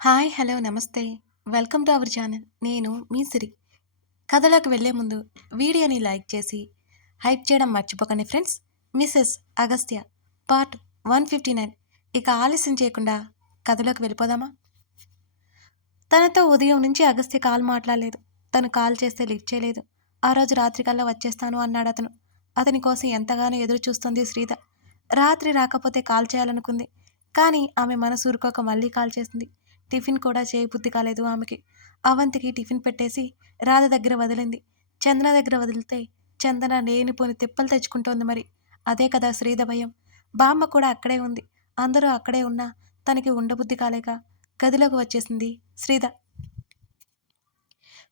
Hi! Hello! నమస్తే. Welcome to our channel. నేను మీ సిరి. కథలోకి వెళ్ళే ముందు వీడియోని లైక్ చేసి, హైప్ చేయడం మర్చిపోకండి ఫ్రెండ్స్. Mrs Agastya part 159. ఇక ఆలస్యం చేయకుండా కథలోకి వెళ్ళిపోదామా? తనతో ఉదయం నుంచి అగస్త్య కాల్ మాట్లాడలేదు. తను కాల్ చేస్తే లిఫ్ట్ చేయలేదు. ఆ రోజు రాత్రికల్లా వచ్చేస్తాను అన్నాడతను. అతని కోసం ఎంతగానో ఎదురు చూస్తోంది శ్రీద. రాత్రి రాకపోతే కాల్ చేయాలనుకుంది. కానీ ఆమె మనసు ఊరుకోక మళ్ళీ కాల్ చేసింది. టిఫిన్ కూడా చేయబుద్ధి కాలేదు ఆమెకి. అవంతికి టిఫిన్ పెట్టేసి రాధ దగ్గర వదిలింది. చందన దగ్గర వదిలితే చందన లేనిపోని తిప్పలు తెచ్చుకుంటోంది మరి. అదే కదా శ్రీద భయం. బామ్మ కూడా అక్కడే ఉంది. అందరూ అక్కడే ఉన్నా తనకి ఉండబుద్ధి కాలేక గదిలోకి వచ్చేసింది శ్రీద.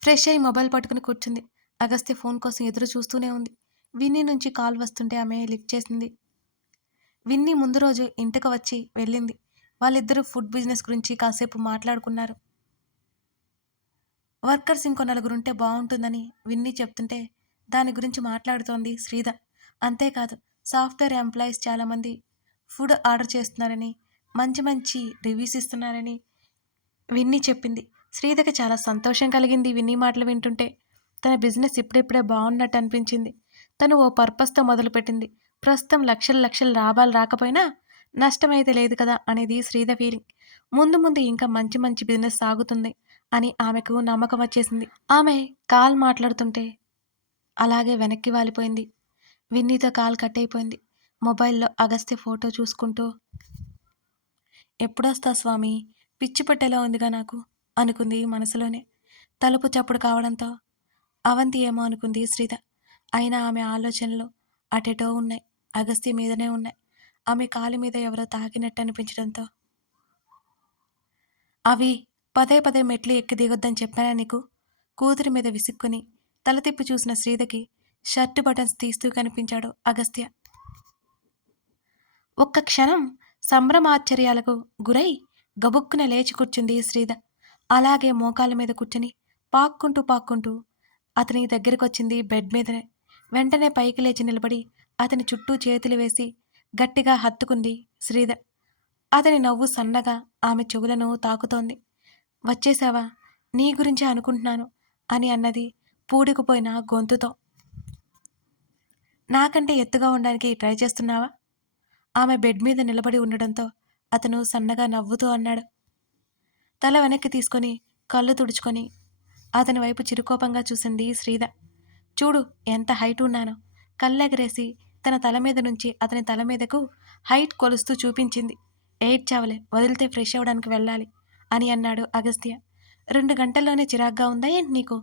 ఫ్రెష్ అయి మొబైల్ పట్టుకుని కూర్చుంది. అగస్త్య ఫోన్ కోసం ఎదురు చూస్తూనే ఉంది. విన్నీ నుంచి కాల్ వస్తుంటే ఆమె లిఫ్ట్ చేసింది. విన్నీ ముందు రోజు ఇంటికి వచ్చి వెళ్ళింది. వాళ్ళిద్దరూ ఫుడ్ బిజినెస్ గురించి కాసేపు మాట్లాడుకున్నారు. వర్కర్స్ ఇంకో నలుగురుంటే బావుంటుందని విన్నీ చెప్తుంటే దాని గురించి మాట్లాడుతోంది శ్రీద. అంతేకాదు సాఫ్ట్‌వేర్ ఎంప్లాయీస్ చాలామంది ఫుడ్ ఆర్డర్ చేస్తున్నారని, మంచి మంచి రివ్యూస్ ఇస్తున్నారని విన్నీ చెప్పింది. శ్రీధకి చాలా సంతోషం కలిగింది విన్నీ మాటలు వింటుంటే. తన బిజినెస్ ఇప్పుడిప్పుడే బాగున్నట్టు అనిపించింది. తను ఓ పర్పస్‌తో మొదలుపెట్టింది. ప్రస్తుతం లక్షలు లక్షలు లాభాలు రాకపోయినా నష్టమైతే లేదు కదా అనేది శ్రీధ ఫీలింగ్. ముందు ముందు ఇంకా మంచి మంచి బిజినెస్ సాగుతుంది అని ఆమెకు నమ్మకం వచ్చేసింది. ఆమె కాల్ మాట్లాడుతుంటే అలాగే వెనక్కి వాలిపోయింది. విన్నీతో కాల్ కట్ అయిపోయింది. మొబైల్‌లో అగస్త్య ఫోటో చూసుకుంటూ ఎప్పుడొస్తావు స్వామి? పిచ్చి పట్టేలా ఉందిగా నాకు అనుకుంది మనసులోనే. తలుపు చప్పుడు కావడంతో అవంతి ఏమో అనుకుంది శ్రీద. అయినా ఆమె ఆలోచనలు అటెటో ఉన్నాయి. అగస్త్య మీదనే ఉన్నాయి. ఆమె కాలి మీద ఎవరో తాకినట్టు అనిపించడంతో అవి పదే పదే మెట్లు ఎక్కి దిగొద్దని చెప్పానా నీకు? కూతురి మీద విసుక్కుని తల తిప్పి చూసిన శ్రీదకి షర్టు బటన్స్ తీస్తూ కనిపించాడు అగస్త్య. ఒక్క క్షణం సంభ్రమాశ్చర్యాలకు గురై గబుక్కున లేచి కూర్చుంది శ్రీద. అలాగే మోకాళ్ళ మీద కూర్చుని పాక్కుంటూ పాక్కుంటూ అతని దగ్గరకొచ్చింది బెడ్ మీదనే. వెంటనే పైకి లేచి నిలబడి అతని చుట్టూ చేతులు వేసి గట్టిగా హత్తుకుంది శ్రీద. అతని నవ్వు సన్నగా ఆమె చెవులను తాకుతోంది. వచ్చేశావా? నీ గురించే అనుకుంటున్నాను అని అన్నది పూడుకుపోయిన గొంతుతో. నాకంటే ఎత్తుగా ఉండడానికి ట్రై చేస్తున్నావా? ఆమె బెడ్ మీద నిలబడి ఉండడంతో అతను సన్నగా నవ్వుతూ అన్నాడు. తల వెనక్కి తీసుకొని కళ్ళు తుడుచుకొని అతని వైపు చిరుకోపంగా చూసింది శ్రీద. చూడు ఎంత హైట్ ఉన్నానో. కళ్ళెగరేసి తన తల మీద నుంచి అతని తల మీదకు హైట్ కొలుస్తూ చూపించింది. ఏడ్చావులే, వదిలితే ఫ్రెష్ అవ్వడానికి వెళ్ళాలి అని అన్నాడు అగస్త్య. 2 గంటల్లోనే చిరాగ్గా ఉందా ఏంటి నీకు?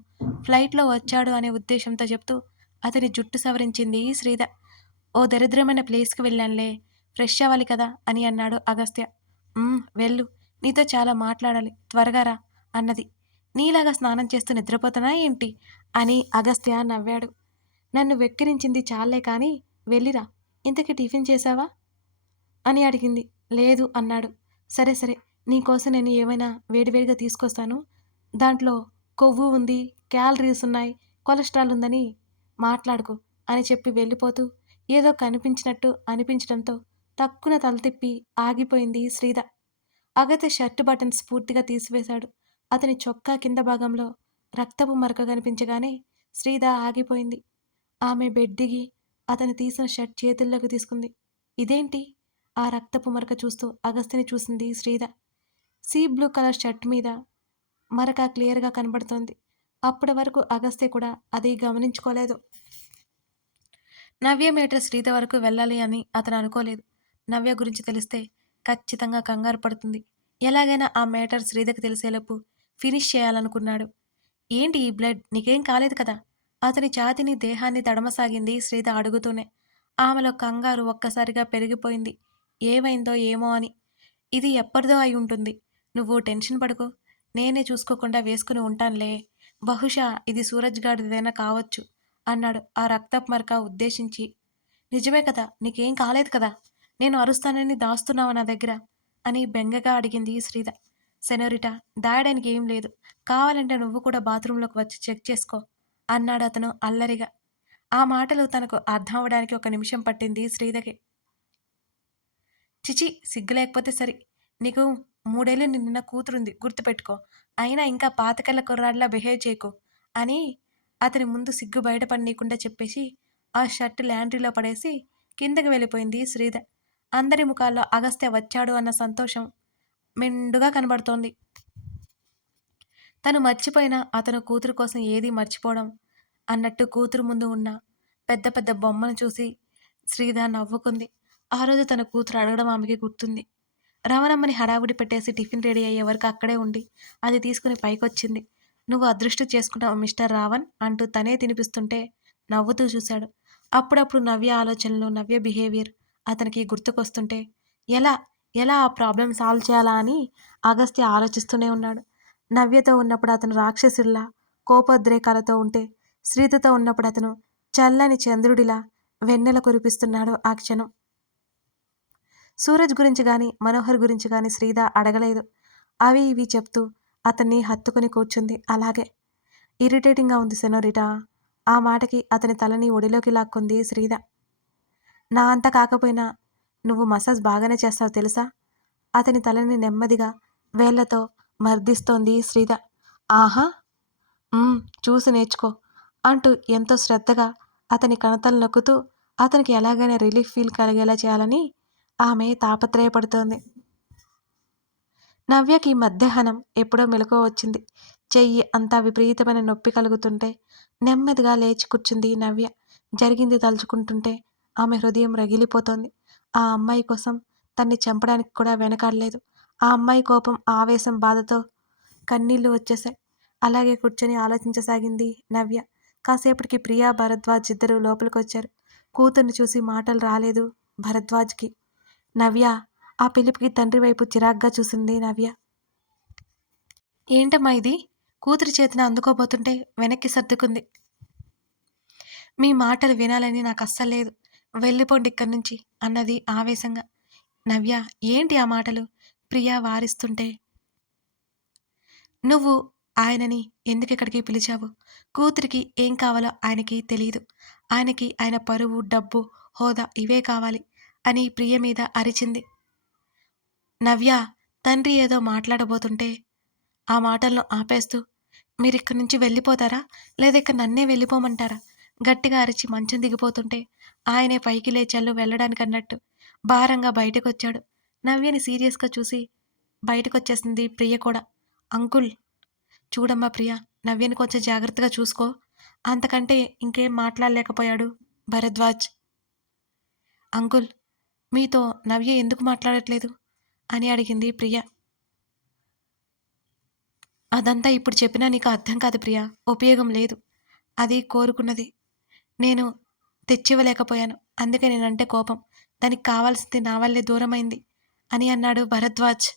ఫ్లైట్లో వచ్చాడు అనే ఉద్దేశంతో చెప్తూ అతని జుట్టు సవరించింది శ్రీద. ఓ దరిద్రమైన ప్లేస్కి వెళ్ళానులే, ఫ్రెష్ అవ్వాలి కదా అని అన్నాడు అగస్త్య. వెళ్ళు, నీతో చాలా మాట్లాడాలి, త్వరగా రా అన్నది. నీలాగా స్నానం చేస్తూ నిద్రపోతానా ఏంటి అని అగస్త్య నవ్వాడు. నన్ను వెక్కిరించింది చాలే కానీ వెళ్ళిరా. ఇంతకీ టిఫిన్ చేశావా అని అడిగింది. లేదు అన్నాడు. సరే సరే, నీకోసం నేను ఏమైనా వేడివేడిగా తీసుకొస్తాను. దాంట్లో కొవ్వు ఉంది, క్యాలరీస్ ఉన్నాయి, కొలెస్ట్రాల్ ఉందని మాట్లాడుకో అని చెప్పి వెళ్ళిపోతూ ఏదో కనిపించినట్టు అనిపించడంతో తక్కున తల తిప్పి ఆగిపోయింది శ్రీద. అగత్య షర్టు బటన్స్ పూర్తిగా తీసివేశాడు. అతని చొక్కా కింద భాగంలో రక్తపు మరక కనిపించగానే శ్రీద ఆగిపోయింది. ఆమె బెడ్ దిగి అతను తీసిన షర్ట్ చేతుల్లోకి తీసుకుంది. ఇదేంటి? ఆ రక్తపు మరక చూస్తూ అగస్త్యని చూసింది శ్రీద. సీ బ్లూ కలర్ షర్ట్ మీద మరక క్లియర్‌గా కనబడుతోంది. అప్పటి వరకు అగస్త్య కూడా అది గమనించుకోలేదు. నవ్య మేటర్ శ్రీద వరకు వెళ్ళాలి అని అతను అనుకోలేదు. నవ్య గురించి తెలిస్తే ఖచ్చితంగా కంగారు పడుతుంది. ఎలాగైనా ఆ మేటర్ శ్రీదకి తెలిసేలోపు ఫినిష్ చేయాలనుకున్నాడు. ఏంటి ఈ బ్లడ్? నీకేం కాలేదు కదా? అతని ఛాతీని దేహాన్ని తడమసాగింది శ్రీద అడుగుతూనే. ఆమెలో కంగారు ఒక్కసారిగా పెరిగిపోయింది. ఏమైందో ఏమో అని. ఇది ఎప్పటిదో అయి ఉంటుంది. నువ్వు టెన్షన్ పడకు. నేనే చూసుకోకుండా వేసుకుని ఉంటానులే. బహుశా ఇది సూరజ్ గాడిదేనా కావచ్చు అన్నాడు ఆ రక్తపు మరక ఉద్దేశించి. నిజమే కదా, నీకేం కాలేదు కదా? నేను అరుస్తానని దాస్తున్నావా నా దగ్గర అని బెంగగా అడిగింది శ్రీద. సెనోరిటా, దాయడానికి ఏం లేదు. కావాలంటే నువ్వు కూడా బాత్రూంలోకి వచ్చి చెక్ చేసుకో అన్నాడు అతను అల్లరిగా. ఆ మాటలు తనకు అర్థం అవడానికి 1 నిమిషం పట్టింది శ్రీదకి. చిచి, సిగ్గు లేకపోతే సరి. నీకు 3 ఏళ్ళు నిండిన కూతురుంది గుర్తుపెట్టుకో. అయినా ఇంకా పాతకాల కుర్రాడిలా బిహేవ్ చేయకు" అని అతని ముందు సిగ్గు బయటపడనీయకుండా చెప్పేసి, ఆ షర్ట్ లాండ్రీలో పడేసి కిందకి వెళ్ళిపోయింది శ్రీధ. అందరి ముఖాల్లో అగస్త్య వచ్చాడు అన్న సంతోషం మెండుగా కనబడుతోంది. తను మర్చిపోయినా అతను కూతురు కోసం ఏదీ మర్చిపోవడం అన్నట్టు కూతురు ముందు ఉన్న పెద్ద పెద్ద బొమ్మను చూసి శ్రీధ నవ్వుకుంది. ఆ రోజు తన కూతురు అడగడం ఆమెకి గుర్తుంది. రమణమ్మని హడావుడి పెట్టేసి టిఫిన్ రెడీ అయ్యే వరకు అక్కడే ఉండి అది తీసుకుని పైకొచ్చింది. "నువ్వు అదృష్టం చేసుకున్నావు మిస్టర్ రావణ్" అంటూ తనే తినిపిస్తుంటే నవ్వుతూ చూశాడు. అప్పుడప్పుడు నవ్య ఆలోచనలు, నవ్య బిహేవియర్ అతనికి గుర్తుకొస్తుంటే ఎలా ఎలా ఆ ప్రాబ్లం సాల్వ్ చేయాలా అని అగస్త్య ఆలోచిస్తూనే ఉన్నాడు. నవ్యతో ఉన్నప్పుడు అతను రాక్షసుడిలా కోపోద్రేకాలతో ఉంటే, శ్రీతతో ఉన్నప్పుడు అతను చల్లని చంద్రుడిలా వెన్నెల కురిపిస్తున్నాడు ఆ క్షణం. సూరజ్ గురించి గాని, మనోహర్ గురించి గాని శ్రీధ అడగలేదు. అవి ఇవి చెప్తూ అతన్ని హత్తుకుని కూర్చుంది. అలాగే. ఇరిటేటింగ్‌గా ఉంది సెనోరిటా. ఆ మాటకి అతని తలని ఒడిలోకి లాక్కుంది శ్రీధ. నా అంత కాకపోయినా నువ్వు మసాజ్ బాగానే చేస్తావు తెలుసా? అతని తలని నెమ్మదిగా వేళ్లతో మర్దిస్తోంది శ్రీధ. ఆహా! చూసి నేర్చుకో అంటూ ఎంతో శ్రద్ధగా అతని కణతలు నొక్కుతూ అతనికి ఎలాగైనా రిలీఫ్ ఫీల్ కలిగేలా చేయాలని ఆమె తాపత్రయపడుతోంది. నవ్యకి మధ్యాహ్నం ఎప్పుడో మెలకువ వచ్చింది. చెయ్యి అంతా విపరీతమైన నొప్పి కలుగుతుంటే నెమ్మదిగా లేచి కూర్చుంది నవ్య. జరిగింది తలుచుకుంటుంటే ఆమె హృదయం రగిలిపోతోంది. ఆ అమ్మాయి కోసం తన్ని చంపడానికి కూడా వెనకాడలేదు. ఆ అమ్మాయి కోపం, ఆవేశం, బాధతో కన్నీళ్లు వచ్చేశాయి. అలాగే కూర్చొని ఆలోచించసాగింది నవ్య. కాసేపటికి ప్రియా, భరద్వాజ్ ఇద్దరూ లోపలికొచ్చారు. కూతుర్ని చూసి మాటలు రాలేదు భరద్వాజ్కి. నవ్య ఆ పిలుపుకి తండ్రి వైపు చిరాగ్గా చూసింది నవ్య. ఏంటమ్మా ఇది? కూతురి చేతిని అందుకోబోతుంటే వెనక్కి సర్దుకుంది. మీ మాటలు వినాలని నాకు అస్సల్లేదు. వెళ్ళిపోండి ఇక్కడి నుంచి అన్నది ఆవేశంగా. నవ్య ఏంటి ఆ మాటలు? ప్రియా వారిస్తుంటే నువ్వు ఆయనని ఎందుకిక్కడికి పిలిచావు? కూతురికి ఏం కావాలో ఆయనకి తెలీదు. ఆయనకి ఆయన పరువు, డబ్బు, హోదా ఇవే కావాలి అని ప్రియ మీద అరిచింది. నవ్య తండ్రి ఏదో మాట్లాడబోతుంటే ఆ మాటలను ఆపేస్తూ మీరిక్కడి నుంచి వెళ్ళిపోతారా? లేదా ఇక నన్నే వెళ్ళిపోమంటారా? గట్టిగా అరిచి మంచం దిగిపోతుంటే ఆయనే పైకి లేచాళ్ళు వెళ్ళడానికన్నట్టు భారంగా బయటకొచ్చాడు. నవ్యని సీరియస్‌గా చూసి బయటకొచ్చేసింది ప్రియ కూడా. అంకుల్ చూడమ్మా ప్రియ, నవ్యని కొంచెం జాగ్రత్తగా చూసుకో. అంతకంటే ఇంకేం మాట్లాడలేకపోయాడు భరద్వాజ్. అంకుల్ మీతో నవ్య ఎందుకు మాట్లాడట్లేదు? అని అడిగింది ప్రియ. అదంతా ఇప్పుడు చెప్పినా నీకు అర్థం కాదు ప్రియా. ఉపయోగం లేదు. అది కోరుకున్నది. నేను తెచ్చివ్వలేకపోయాను. అందుకే నేనంటే కోపం. దానికి కావాల్సింది నా వల్లే దూరమైంది అని అన్నాడు భరద్వాజ్.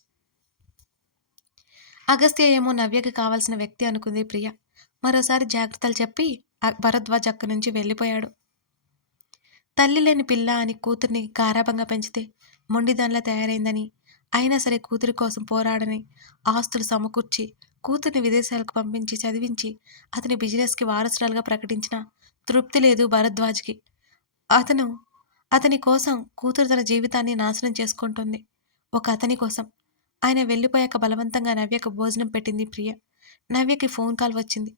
అగస్త్య ఏమో నవ్యకి కావాల్సిన వ్యక్తి అనుకుంది ప్రియ. మరోసారి జాగ్రత్తలు చెప్పి భరద్వాజ్ అక్కడి నుంచి వెళ్ళిపోయాడు. తల్లి లేని పిల్ల అని కూతుర్ని గారాబంగా పెంచితే మొండిదానిలా తయారైందని, అయినా సరే కూతురి కోసం పోరాడని ఆస్తులు సమకూర్చి కూతుర్ని విదేశాలకు పంపించి చదివించి అతని బిజినెస్కి వారసురాలుగా ప్రకటించిన తృప్తి లేదు భరద్వాజ్కి. అతను అతని కోసం కూతురు తన జీవితాన్ని నాశనం చేసుకుంటుంది. ఒక అతని కోసం. ఆయన వెళ్ళిపోయాక బలవంతంగా నవ్యకు భోజనం పెట్టింది ప్రియ. నవ్యకి ఫోన్ కాల్ వచ్చింది.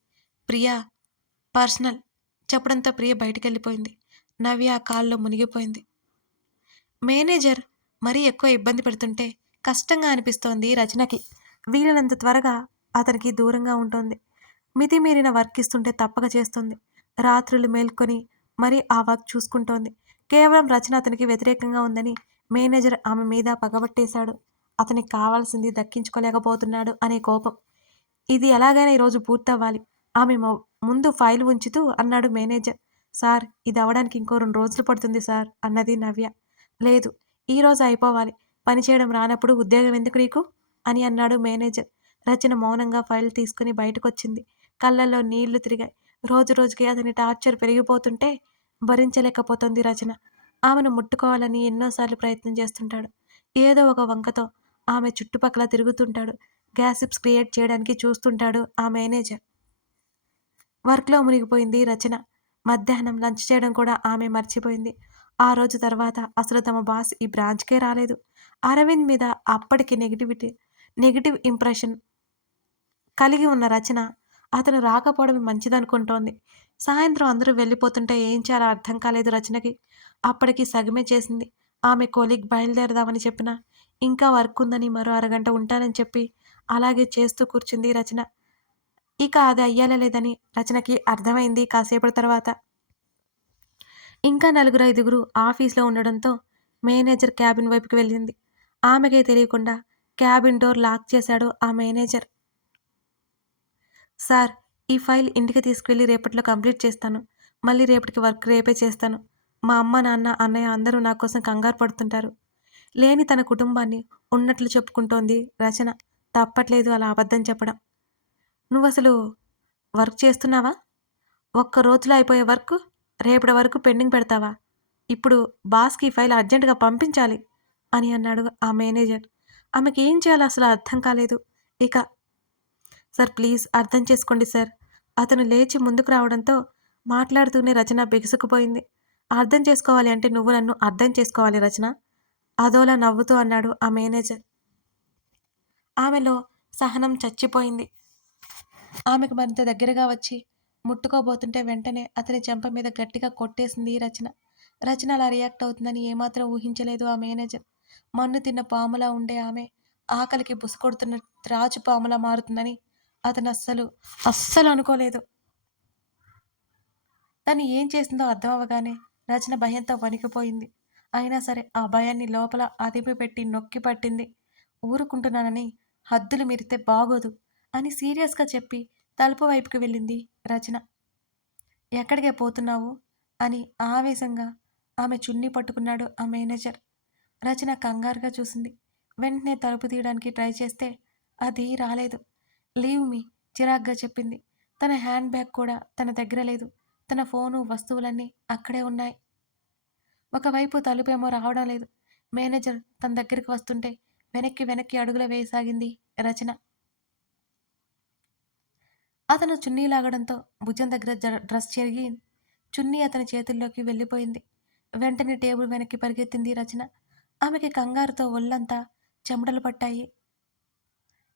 ప్రియ పర్సనల్ చెప్పడంతో ప్రియ బయటికెళ్ళిపోయింది. నవ్య ఆ కాల్లో మునిగిపోయింది. మేనేజర్ మరీ ఎక్కువ ఇబ్బంది పెడుతుంటే కష్టంగా అనిపిస్తోంది రచనకి. వీలైనంత త్వరగా అతనికి దూరంగా ఉంటుంది. మితిమీరిన వర్క్ ఇస్తుంటే తప్పక చేస్తుంది. రాత్రులు మేల్కొని మరీ ఆ వర్క్ చూసుకుంటోంది. కేవలం రచన అతనికి వ్యతిరేకంగా ఉందని మేనేజర్ ఆమె మీద పగబట్టేశాడు. అతనికి కావాల్సింది దక్కించుకోలేకపోతున్నాడు అనే కోపం. ఇది ఎలాగైనా ఈరోజు పూర్తవ్వాలి. ఆమె ముందు ఫైల్ ఉంచుతూ అన్నాడు మేనేజర్. సార్ ఇది అవ్వడానికి ఇంకో 2 రోజులు పడుతుంది సార్ అన్నది నవ్య. లేదు ఈరోజు అయిపోవాలి. పని చేయడం రానప్పుడు ఉద్యోగం ఎందుకు నీకు అని అన్నాడు మేనేజర్. రచన మౌనంగా ఫైల్ తీసుకుని బయటకొచ్చింది. కళ్ళల్లో నీళ్లు తిరిగాయి. రోజు రోజుకి అతని టార్చర్ పెరిగిపోతుంటే భరించలేకపోతుంది రచన. ఆమెను ముట్టుకోవాలని ఎన్నోసార్లు ప్రయత్నం చేస్తుంటాడు. ఏదో ఒక వంకతో ఆమె చుట్టుపక్కల తిరుగుతుంటాడు. గ్యాసిప్స్ క్రియేట్ చేయడానికి చూస్తుంటాడు ఆ మేనేజర్. వర్క్లో మునిగిపోయింది రచన. మధ్యాహ్నం లంచ్ చేయడం కూడా ఆమె మర్చిపోయింది. ఆ రోజు తర్వాత అసలు తమ బాస్ ఈ బ్రాంచ్కే రాలేదు. అరవింద్ మీద అప్పటికి నెగిటివిటీ నెగెటివ్ ఇంప్రెషన్ కలిగి ఉన్న రచన అతను రాకపోవడం మంచిదనుకుంటోంది. సాయంత్రం అందరూ వెళ్ళిపోతుంటే ఏం చేయాలో అర్థం కాలేదు రచనకి. అప్పటికి సగమే చేసింది. ఆమె కొలీగ్ బయలుదేరదామని చెప్పినా, ఇంకా వర్క్ ఉందని మరో అరగంట ఉంటానని చెప్పి, అలాగే చేస్తూ కూర్చుంది రచన. ఇక అది అయ్యేలా లేదని రచనకి అర్థమైంది కాసేపటి తర్వాత. ఇంకా నలుగురు, ఐదుగురు ఆఫీస్‌లో ఉండడంతో మేనేజర్ క్యాబిన్ వైపుకి వెళ్ళింది. ఆమెకే తెలియకుండా క్యాబిన్ డోర్ లాక్ చేశాడు ఆ మేనేజర్. సార్, ఈ ఫైల్ ఇంటికి తీసుకువెళ్ళి రేపట్లో కంప్లీట్ చేస్తాను. మళ్ళీ రేపటికి వర్క్ రేపే చేస్తాను. మా అమ్మ, నాన్న, అన్నయ్య అందరూ నా కోసం కంగారు పడుతుంటారు. లేని తన కుటుంబాన్ని ఉన్నట్లు చెప్పుకుంటోంది రచన. తప్పట్లేదు అలా అబద్ధం చెప్పడం. నువ్వసలు వర్క్ చేస్తున్నావా? ఒక్క రోజులో అయిపోయే వర్క్ రేపటి వరకు పెండింగ్ పెడతావా? ఇప్పుడు బాస్‌కి ఈ ఫైల్ అర్జెంట్‌గా పంపించాలి అని అన్నాడు ఆ మేనేజర్. ఆమెకేం చేయాలో అసలు అర్థం కాలేదు. ఇక సార్ ప్లీజ్ అర్థం చేసుకోండి సార్. అతను లేచి ముందుకు రావడంతో మాట్లాడుతూనే రచన బిగుసుకుపోయింది. అర్థం చేసుకోవాలి అంటే నువ్వు నన్ను అర్థం చేసుకోవాలి రచన. అదోలా నవ్వుతూ అన్నాడు ఆ మేనేజర్. ఆమెలో సహనం చచ్చిపోయింది. ఆమెకు మరింత దగ్గరగా వచ్చి ముట్టుకోబోతుంటే వెంటనే అతని చెంప మీద గట్టిగా కొట్టేసింది రచన. రచన అలా రియాక్ట్ అవుతుందని ఏమాత్రం ఊహించలేదు ఆ మేనేజర్. మన్ను తిన్న పాములా ఉండే ఆమె ఆకలికి బుసకొడుతున్న త్రాచు పాములా మారుతుందని అతను అస్సలు అనుకోలేదు. తను ఏం చేసిందో అర్థం అవ్వగానే రచన భయంతో వణికిపోయింది. అయినా సరే ఆ భయాన్ని లోపల అదిపి పెట్టి నొక్కి పట్టింది. ఊరుకుంటున్నానని హద్దులు మీరితే బాగోదు అని సీరియస్‌గా చెప్పి తలుపు వైపుకి వెళ్ళింది రచన. ఎక్కడికే పోతున్నావు అని ఆవేశంగా ఆమె చున్నీ పట్టుకున్నాడు ఆ మేనేజర్. రచన కంగారుగా చూసింది. వెంటనే తలుపు తీయడానికి ట్రై చేస్తే అది రాలేదు. లీవ్ మీ చిరాగ్గా చెప్పింది. తన హ్యాండ్ బ్యాగ్ కూడా తన దగ్గర లేదు. తన ఫోను, వస్తువులన్నీ అక్కడే ఉన్నాయి. ఒకవైపు తలుపేమో రావడం లేదు. మేనేజర్ తన దగ్గరికి వస్తుంటే వెనక్కి వెనక్కి అడుగులు వేయసాగింది రచన. అతను చున్నీ లాగడంతో భుజం దగ్గర డ్రెస్ చెరిగి చున్నీ అతని చేతుల్లోకి వెళ్ళిపోయింది. వెంటనే టేబుల్ వెనక్కి పరిగెత్తింది రచన. ఆమెకి కంగారుతో ఒళ్ళంతా చెమటలు పట్టాయి.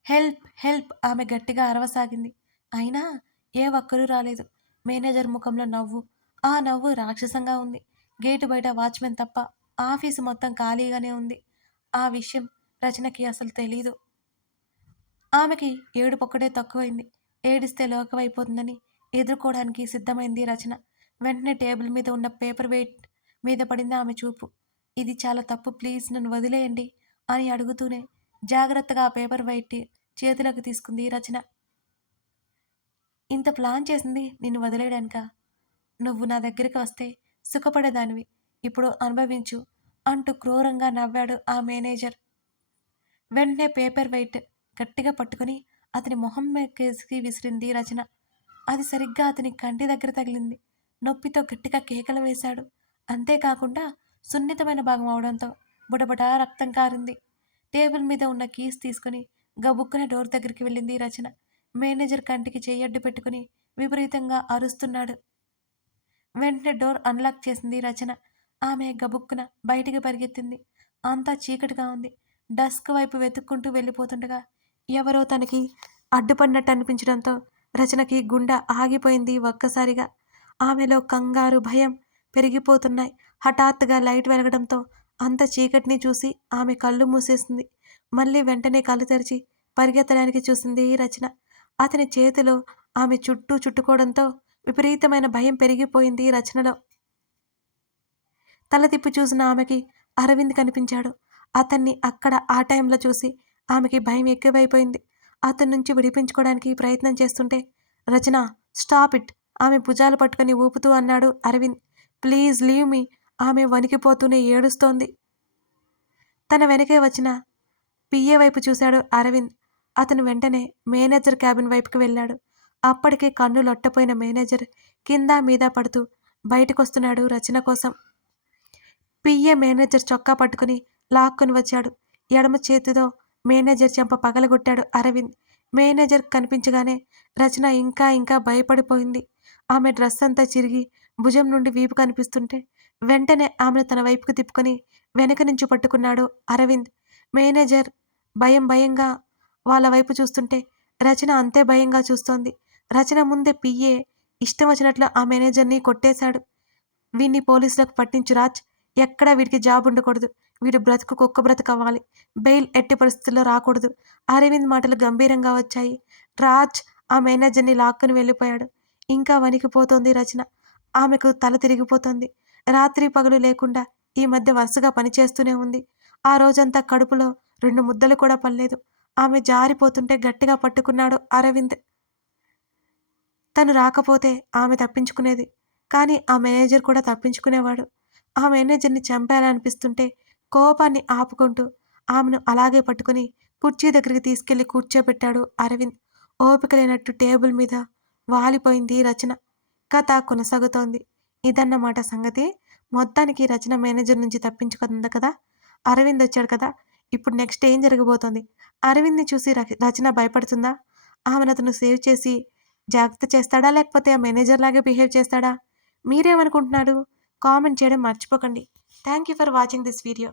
హెల్ప్! హెల్ప్! ఆమె గట్టిగా అరవసాగింది. అయినా ఏ ఒక్కరూ రాలేదు. మేనేజర్ ముఖంలో నవ్వు. ఆ నవ్వు రాక్షసంగా ఉంది. గేటు బయట వాచ్‌మెన్ తప్ప ఆఫీసు మొత్తం ఖాళీగానే ఉంది. ఆ విషయం రచనకి అసలు తెలీదు. ఆమెకి ఏడుపొక్కటే తక్కువైంది. ఏడిస్తే లోకవైపోతుందని ఎదుర్కోవడానికి సిద్ధమైంది రచన. వెంటనే టేబుల్ మీద ఉన్న పేపర్ వెయిట్ మీద పడింది ఆమె చూపు. ఇది చాలా తప్పు ప్లీజ్ నన్ను వదిలేయండి అని అడుగుతూనే జాగ్రత్తగా ఆ పేపర్ వెయిట్ చేతిలోకి తీసుకుంది రచన. ఇంత ప్లాన్ చేసింది నిన్ను వదిలేయడానికా? నువ్వు నా దగ్గరికి వస్తే సుఖపడేదానివి. ఇప్పుడు అనుభవించు అంటూ క్రూరంగా నవ్వాడు ఆ మేనేజర్. వెంటనే పేపర్ వెయిట్ గట్టిగా పట్టుకుని అతని మొహం కేసికి విసిరింది రచన. అది సరిగ్గా అతని కంటి దగ్గర తగిలింది. నొప్పితో గట్టిగా కేకలు వేశాడు. అంతేకాకుండా సున్నితమైన భాగం అవడంతో బుడబుడా రక్తం కారింది. టేబుల్ మీద ఉన్న కీస్ తీసుకుని గబుక్కున డోర్ దగ్గరికి వెళ్ళింది రచన. మేనేజర్ కంటికి చెయ్యడ్డు పెట్టుకుని విపరీతంగా అరుస్తున్నాడు. వెంటనే డోర్ అన్లాక్ చేసింది రచన. ఆమె గబుక్కున బయటికి పరిగెత్తింది. అంతా చీకటిగా ఉంది. డస్క్ వైపు వెతుక్కుంటూ వెళ్ళిపోతుండగా ఎవరో తనకి అడ్డుపడినట్టు అనిపించడంతో రచనకి గుండె ఆగిపోయింది ఒక్కసారిగా. ఆమెలో కంగారు, భయం పెరిగిపోతున్నాయి. హఠాత్తుగా లైట్ వెలగడంతో అంత చీకటిని చూసి ఆమె కళ్ళు మూసేసింది. మళ్ళీ వెంటనే కళ్ళు తెరిచి పరిగెత్తడానికి చూసింది రచన. అతని చేతులు ఆమె చుట్టూ చుట్టుకోవడంతో విపరీతమైన భయం పెరిగిపోయింది రచనలో. తల తిప్పి చూసిన ఆమెకి అరవింద్ కనిపించాడు. అతన్ని అక్కడ ఆ టైంలో చూసి ఆమెకి భయం ఎక్కువైపోయింది. అతని నుంచి విడిపించుకోవడానికి ప్రయత్నం చేస్తుంటే రచన స్టాప్ ఇట్ ఆమె భుజాలు పట్టుకుని ఊపుతూ అన్నాడు అరవింద్. ప్లీజ్ లీవ్ మీ ఆమె వణికిపోతూనే ఏడుస్తోంది. తన వెనకే వచ్చిన పిఏ వైపు చూశాడు అరవింద్. అతను వెంటనే మేనేజర్ క్యాబిన్ వైపుకి వెళ్ళాడు. అప్పటికే కన్ను లొట్టపోయిన మేనేజర్ కింద మీద పడుతూ బయటకొస్తున్నాడు రచన కోసం. పిఏ మేనేజర్ చొక్కా పట్టుకుని లాక్కొని వచ్చాడు. ఎడమ చేతితో మేనేజర్ చెంప పగలగొట్టాడు అరవింద్. మేనేజర్ కనిపించగానే రచన ఇంకా ఇంకా భయపడిపోయింది. ఆమె డ్రెస్ అంతా చిరిగి భుజం నుండి వీపు కనిపిస్తుంటే వెంటనే ఆమెను తన వైపుకు తిప్పుకొని వెనక నుంచి పట్టుకున్నాడు అరవింద్. మేనేజర్ భయంగా వాళ్ళ వైపు చూస్తుంటే రచన అంతే భయంగా చూస్తోంది. రచన ముందే పిఏ ఇష్టం వచ్చినట్లు ఆ మేనేజర్‌ని కొట్టేశాడు. వీడిని పోలీసులకు పట్టించు రాజ్. ఎక్కడా వీడికి జాబ్ ఉండకూడదు. వీడు బ్రతుకు కుక్క బ్రతుకవ్వాలి. బెయిల్ ఎట్టి పరిస్థితుల్లో రాకూడదు. అరవింద్ మాటలు గంభీరంగా వచ్చాయి. రాజ్ ఆ మేనేజర్‌ని లాక్కుని వెళ్ళిపోయాడు. ఇంకా వణికిపోతోంది రచన. ఆమెకు తల తిరిగిపోతోంది. రాత్రి పగలు లేకుండా ఈ మధ్య వరుసగా పని చేస్తూనే ఉంది. ఆ రోజంతా కడుపులో 2 ముద్దలు కూడా పడలేదు. ఆమె జారిపోతుంటే గట్టిగా పట్టుకున్నాడు అరవింద్. తను రాకపోతే ఆమె తప్పించుకునేది. కానీ ఆ మేనేజర్ కూడా తప్పించుకునేవాడు. ఆ మేనేజర్‌ని చంపేయాలనిపిస్తుంటే కోపాన్ని ఆపుకుంటూ ఆమెను అలాగే పట్టుకొని కుర్చీ దగ్గరికి తీసుకెళ్లి కూర్చోబెట్టాడు అరవింద్. ఓపిక లేనట్టు టేబుల్ మీద వాలిపోయింది రచన. కథ కొనసాగుతోంది. ఇదన్నమాట సంగతి. మొత్తానికి రచన మేనేజర్ నుంచి తప్పించుకుంది కదా! అరవింద్ వచ్చాడు కదా! ఇప్పుడు నెక్స్ట్ ఏం జరగబోతోంది? అరవింద్‌ని చూసి రచన భయపడుతుందా? ఆమెను అతను సేవ్ చేసి జాగ్రత్త చేస్తాడా? లేకపోతే ఆ మేనేజర్ లాగే బిహేవ్ చేస్తాడా? మీరేమనుకుంటున్నారు? కామెంట్ చేయడం మర్చిపోకండి. Thank you for watching this video.